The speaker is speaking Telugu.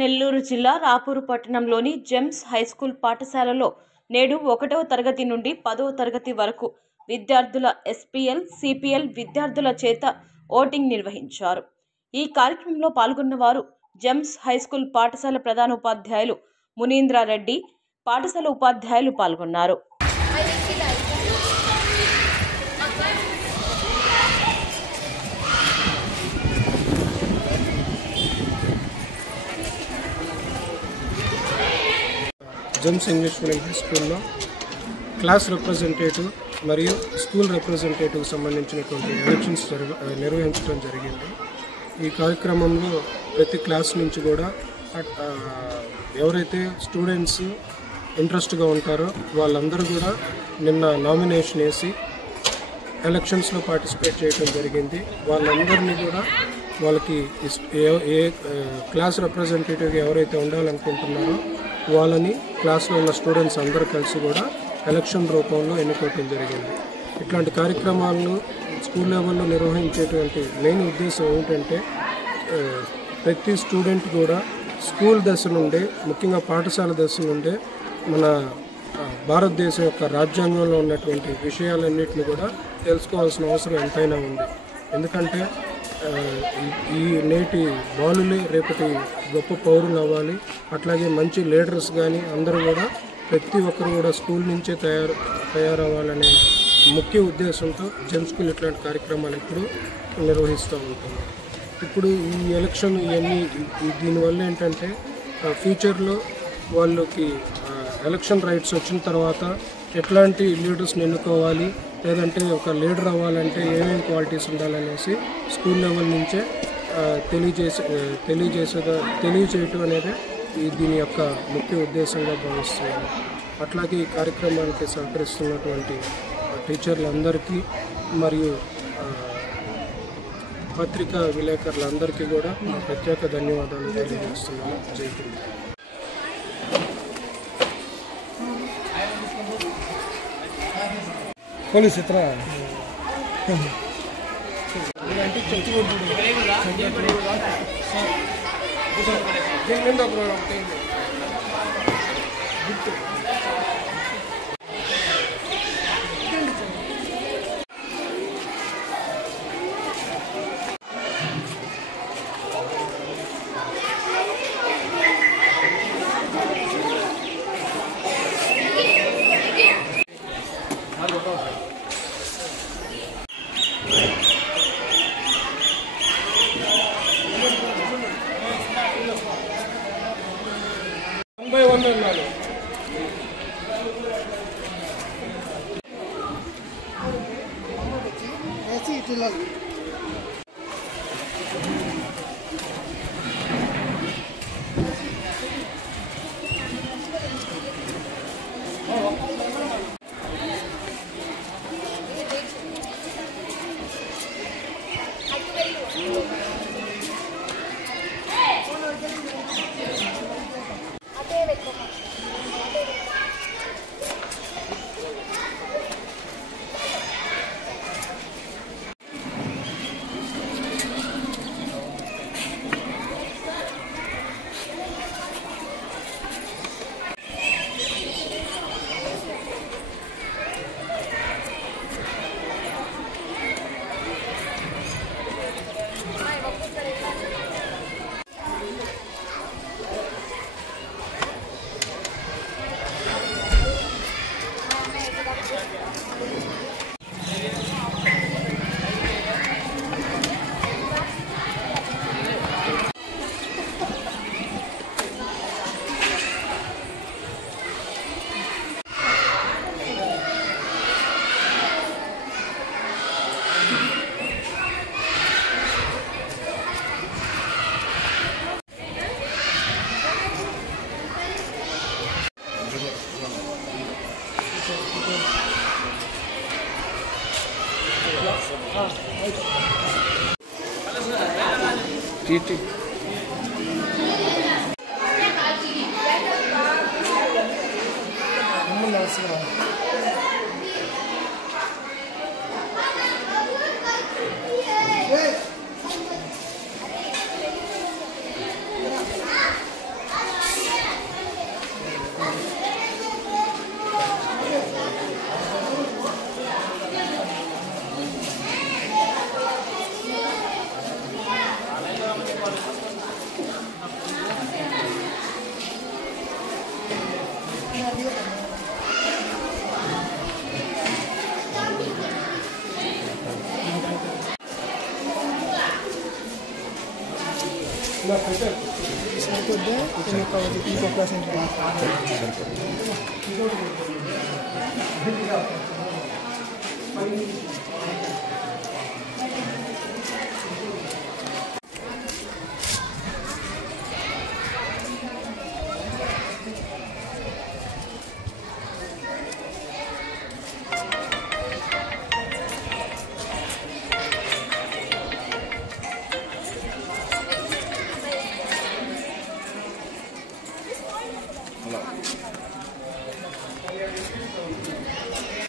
నెల్లూరు జిల్లా రాపూరు పట్టణంలోని జెమ్స్ హైస్కూల్ పాఠశాలలో నేడు 1వ తరగతి నుండి 10వ తరగతి వరకు విద్యార్థుల ఎస్పీఎల్, సిపిఎల్ విద్యార్థుల చేత ఓటింగ్ నిర్వహించారు. ఈ కార్యక్రమంలో పాల్గొన్న వారు జెమ్స్ హైస్కూల్ పాఠశాల ప్రధానోపాధ్యాయులు మునీంద్రారెడ్డి, పాఠశాల ఉపాధ్యాయులు పాల్గొన్నారు. జెమ్స్ ఇంగ్లీష్ మీడియం హై స్కూల్లో క్లాస్ రిప్రజెంటేటివ్ మరియు స్కూల్ రిప్రజెంటేటివ్ సంబంధించినటువంటి ఎలక్షన్స్ నిర్వహించడం జరిగింది. ఈ కార్యక్రమంలో ప్రతి క్లాస్ నుంచి కూడా ఎవరైతే స్టూడెంట్స్ ఇంట్రెస్ట్గా ఉంటారో వాళ్ళందరూ కూడా నిన్న నామినేషన్ వేసి ఎలక్షన్స్లో పార్టిసిపేట్ చేయడం జరిగింది. వాళ్ళందరినీ కూడా వాళ్ళకి ఏ క్లాస్ రిప్రజెంటేటివ్గా ఎవరైతే ఉండాలనుకుంటున్నారో వాళ్ళని క్లాస్లో ఉన్న స్టూడెంట్స్ అందరూ కలిసి కూడా ఎలక్షన్ రూపంలో ఎన్నుకోవటం జరిగింది. ఇట్లాంటి కార్యక్రమాలను స్కూల్ లెవెల్లో నిర్వహించేటువంటి మెయిన్ ఉద్దేశం ఏంటంటే ప్రతి స్టూడెంట్ కూడా స్కూల్ దశ నుండే, ముఖ్యంగా పాఠశాల దశ నుండే మన భారతదేశం యొక్క రాజ్యాంగంలో ఉన్నటువంటి విషయాలన్నింటినీ కూడా తెలుసుకోవాల్సిన అవసరం ఎంతైనా ఉంది. ఎందుకంటే ఈ నేటి బాలులే రేపటి గొప్ప పౌరులు అవ్వాలి. అట్లాగే మంచి లీడర్స్ కానీ అందరూ కూడా ప్రతి ఒక్కరు కూడా స్కూల్ నుంచే తయారవ్వాలనే ముఖ్య ఉద్దేశంతో జెమ్స్ స్కూల్ ఇట్లాంటి కార్యక్రమాలు ఎప్పుడు నిర్వహిస్తూ ఉంటుంది. ఇప్పుడు ఈ ఎలక్షన్ ఇవన్నీ దీనివల్ల ఏంటంటే ఫ్యూచర్లో వాళ్ళకి ఎలక్షన్ రైట్స్ వచ్చిన తర్వాత ఎట్లాంటి లీడర్స్ని ఎన్నుకోవాలి, లేదంటే ఒక లీడర్ అవ్వాలంటే ఏమేమి క్వాలిటీస్ ఉండాలనేసి స్కూల్ లెవెల్ నుంచే తెలియజేయటం అనేది దీని యొక్క ముఖ్య ఉద్దేశంగా భావిస్తున్నాను. అట్లాగే ఈ కార్యక్రమానికి సహకరిస్తున్నటువంటి టీచర్లందరికీ మరియు పత్రికా విలేకరులందరికీ కూడా ప్రత్యేక ధన్యవాదాలు తెలియజేస్తున్నాను. జై హింద్. పోలీస్ ఇతర टीटी ఇంకో క్లాస్ Hello.